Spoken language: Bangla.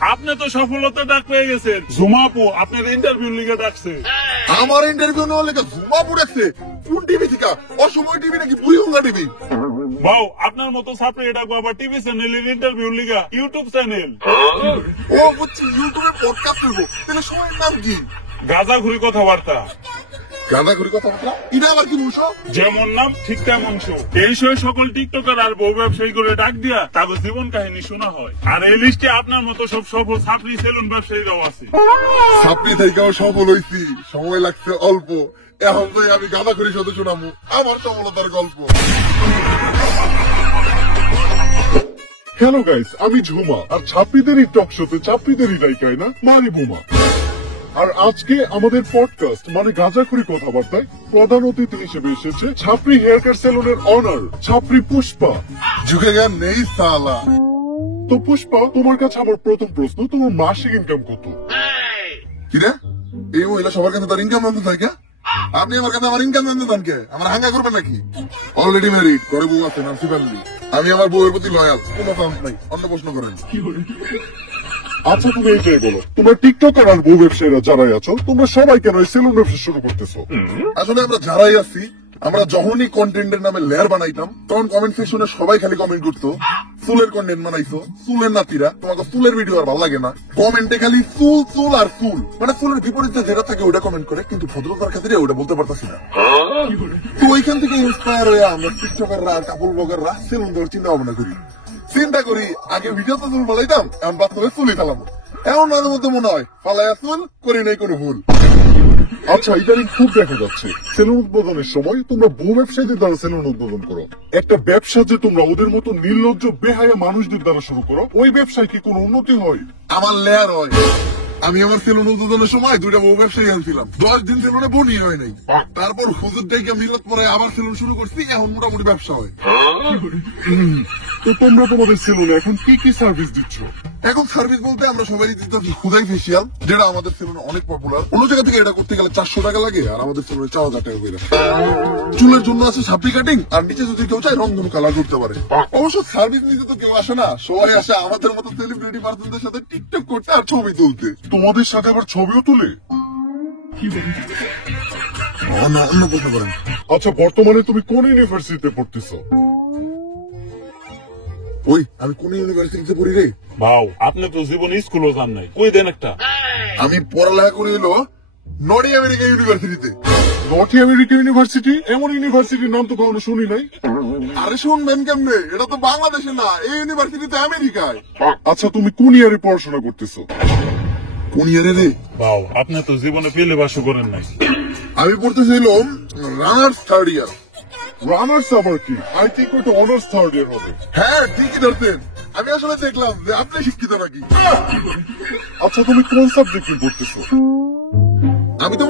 আপনি তো সফলতা ডাক পেয়ে গেছেন। জুমাপু আপনার ইন্টারভিউ লিগে ডাকছে। আমার ইন্টারভিউ নেওয়ার লেগে জুমাপু ডাকছে? কোন টিভি থেকে? অসময় টিভি নাকি বুড়িগঙ্গা টিভি? বাউ আপনার মতো ছাত্রী ডাকবো আবার টিভি চ্যানেলের ইন্টারভিউ লিগা, ইউটিউব চ্যানেল। ও বুঝছি, ইউটিউবে পডকাস্ট করবো। তাহলে সময়ের নাম কি? গাঁজাখুরি কথাবার্তা। গাঁদাখড়ি কথাবার্তা? এটা আবার কি বলছো? যেমন নাম ঠিক তেমন শো। এই শো সকল টিকটকার আর বউ ব্যবসায়ী করে ডাক দিয়া তাদের জীবন কাহিনী শোনা হয়। আর এই লিস্টে আপনার মতো সব সফল ছাত্রী সেলুন ব্যবসায়ীরাও আছে। ছাত্রী থেকেও সফল হয়েছি, সময় লাগছে অল্প। এখন তো আমি গাঁদাখড়ি সাথে শোনাবো আমার সফলতার গল্প। হ্যালো গাইস, আমি ঝুমা, আর ছাত্রীদেরই টক শোতে ছাত্রীদেরই ডাইকায় না মারি বোমা। আর আজকে আমাদের পডকাস্ট মানে গাঁজাখড়ি কথাবার্তায় প্রধান অতিথি হিসেবে এসেছে ছাত্রী হেয়ার কাট সেলুনের অনার ছাত্রী পুষ্পা। ঝুঁকে জ্ঞান নেই সালা। তো পুষ্পা, তোমার কাছে আমার প্রথম প্রশ্ন, তোমার মাসিক ইনকাম কত? কিরে, এই মহিলা সবার কাছে তার ইনকাম জানতে থাকে? আপনি আমার কাছে আমার ইনকাম জানতে চান কে? আমার হাঙ্গা করবেন নাকি? অলরেডি ম্যারিড, ঘরে বউ আছে, নাম ফ্যামিলি। আমি আমার বউয়ের প্রতি লয়াল, কোনো চান্স নাই। অন্য প্রশ্ন করেন। আচ্ছা তুমি এইটাই বলো, তোমরা টিকটকার আর বউ ব্যবসায়ীরা যারাই আছো, তোমরা সবাই কেন এই সেলুন ব্যবসা শুরু করতেছো? আসলে আমরা যারাই আছি, আমরা যখনই কন্টেন্টের নামে লেয়ার বানাইতাম, তখন কমেন্ট সেকশনে সবাই খালি কমেন্ট করতো, চুলের কন্টেন্ট বানাইছো, চুলের নাতিরা, তোমাকে চুলের ভিডিও আর ভালো লাগে না। কমেন্টে খালি চুল চুল আর চুল, মানে চুলের বিপরীতে যেটা থাকে ওটা কমেন্ট করে, কিন্তু ভদ্রতার ক্ষেত্রে ওটা বলতে পারতাছি না। তো ওইখান থেকে ইন্সপায়ার হয়ে আমরা টিকটকাররা আর কাপড় ব্লগাররা সেলুন দেওয়ার চিন্তা ভাবনা করি। চিন্তা করি আগে ভিডিও তো চুল ফালাইতাম, এখন বাস্তবে চুলই ফেলাম। এমন মাঝে মধ্যে মনে হয় ফালাইয়া চুল করি নাই কোনো ভুল। আচ্ছা, ইদানিং খুব দেখা যাচ্ছে সেলুন উদ্বোধনের সময় তোমরা বউ ব্যবসায়ীদের দ্বারা সেলুন উদ্বোধন করো। একটা ব্যবসা যে তোমরা ওদের মতো নির্লজ্জ বেহায়া মানুষদের দ্বারা শুরু করো, ওই ব্যবসায় কি কোনো উন্নতি হয়? আমার লেয়ার হয়। আমি আমার সেলুন উদ্বোধনের সময় দুইটা বউ ব্যবসায়ী আনছিলাম, 10 দিন সেলুনে বনি হয় নাই। তারপর হুজুর ডাইকা মিলাদ পরে আবার সেলুন শুরু করছি, এখন মোটামুটি ব্যবসা হয়। তো তোমরা তোমাদের সেলুনে এখন কি কি সার্ভিস দিচ্ছ? এখন সার্ভিস বলতে আমরা সবাই দিতেছি খুদাই ফেসিয়াল, যেটা আমাদের সেলুনে অনেক পপুলার। অন্য জায়গা থেকে এটা করতে গেলে 400 টাকা লাগে, আর আমাদের সেলুনে 4000 টাকা করে। চুলের জন্য আছে সাপড়ি কাটিং, আর নিচে যদি কেউ চায় রংধনু কালার করতে পারে। অবশ্য সার্ভিস নিতে তো কেউ আসে না, সবাই আসে আমাদের মতো সেলিব্রিটি পার্সনদের সাথে টিকটক করতে আর ছবি তুলতে। তোমাদের সাথে আবার ছবিও তুলে? না, অন্য প্রশ্ন করেন। আচ্ছা, বর্তমানে তুমি কোন ইউনিভার্সিটিতে পড়তেছো? ওই আমি কোন ইউনিভার্সিটিতে পড়ি রে? বাউ আপনি তো জীবনে স্কুলও যান নাই, কই দেন একটা। আমি পড়ালেখা করি হলো নর্থ আমেরিকা ইউনিভার্সিটিতে। North America university? এমন ইউনিভার্সিটির নাম তো কখনো শুনি নাই। আরে শুনবেন কেমনে, এটা তো বাংলাদেশে না, এই ইউনিভার্সিটিতে আমেরিকায়। আচ্ছা, তুমি কোন ইয়ারে পড়াশোনা করতেছো? কোন ইয়ারে রে? বাউ আপনি তো জীবনে পেলে বাসও করেন নাই। আমি পড়তেছিলাম রানার্স থার্ড ইয়ার। রানার্স আবার কি? আই থিঙ্ক ওটা অনার্স থার্ড ইয়ার হবে। হ্যাঁ ঠিকই ধরতেন। আমি আসলে দেখলাম যে আপনি শিক্ষিত নাকি। আচ্ছা, তুমি কোন সাবজেক্ট পড়তেছো? আমি তো